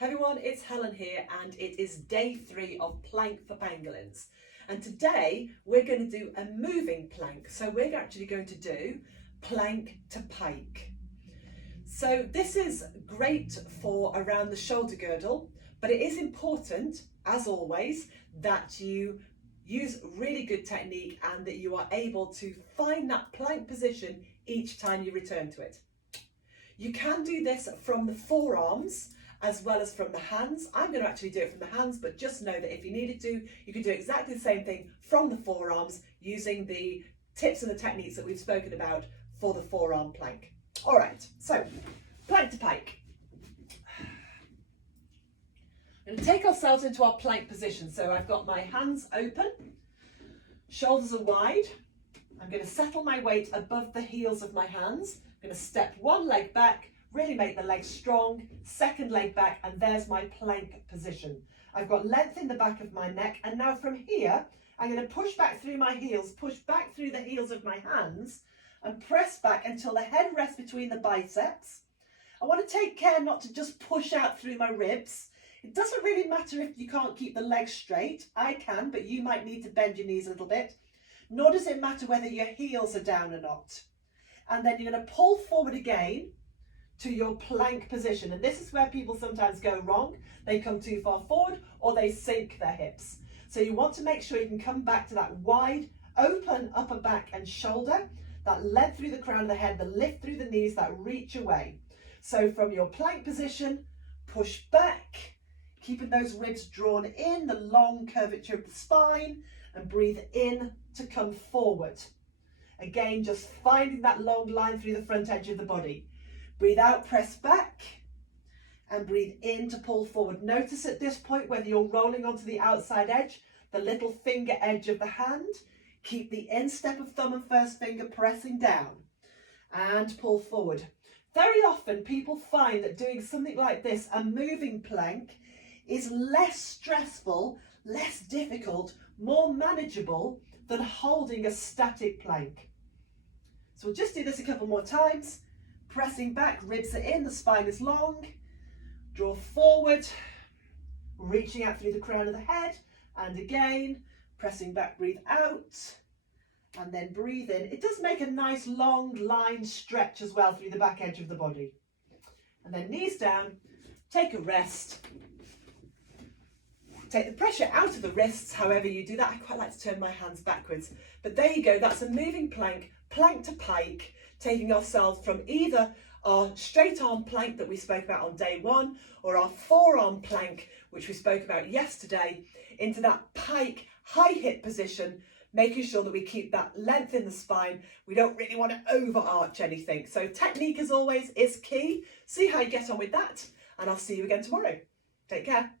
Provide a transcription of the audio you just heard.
Hey everyone, it's Helen here and it is day 3 of plank for pangolins. And today we're going to do a moving plank. So we're actually going to do plank to pike. So this is great for around the shoulder girdle, but it is important, as always, that you use really good technique and that you are able to find that plank position each time you return to it. You can do this from the forearms as well as from the hands. I'm going to actually do it from the hands, but just know that if you needed to, you could do exactly the same thing from the forearms using the tips and the techniques that we've spoken about for the forearm plank. All right, so plank to pike. I'm going to take ourselves into our plank position. So I've got my hands open, shoulders are wide. I'm going to settle my weight above the heels of my hands. I'm going to step one leg back, really make the legs strong, second leg back, and there's my plank position. I've got length in the back of my neck, and now from here, I'm going to push back through my heels, push back through the heels of my hands, and press back until the head rests between the biceps. I want to take care not to just push out through my ribs. It doesn't really matter if you can't keep the legs straight. I can, but you might need to bend your knees a little bit. Nor does it matter whether your heels are down or not. And then you're going to pull forward again to your plank position. And this is where people sometimes go wrong. They come too far forward or they sink their hips. So you want to make sure you can come back to that wide, open upper back and shoulder, that length through the crown of the head, the lift through the knees, that reach away. So from your plank position, push back, keeping those ribs drawn in, the long curvature of the spine, and breathe in to come forward. Again, just finding that long line through the front edge of the body. Breathe out, press back, and breathe in to pull forward. Notice at this point whether you're rolling onto the outside edge, the little finger edge of the hand. Keep the instep of thumb and first finger pressing down and pull forward. Very often people find that doing something like this, a moving plank, is less stressful, less difficult, more manageable than holding a static plank. So we'll just do this a couple more times. Pressing back, ribs are in, the spine is long. Draw forward, reaching out through the crown of the head. And again, pressing back, breathe out. And then breathe in. It does make a nice long line stretch as well through the back edge of the body. And then knees down, take a rest. Take the pressure out of the wrists, however you do that. I quite like to turn my hands backwards. But there you go, that's a moving plank, plank to pike, taking ourselves from either our straight arm plank that we spoke about on day 1 or our forearm plank, which we spoke about yesterday, into that pike high hip position, making sure that we keep that length in the spine. We don't really want to overarch anything. So technique, as always, is key. See how you get on with that, and I'll see you again tomorrow. Take care.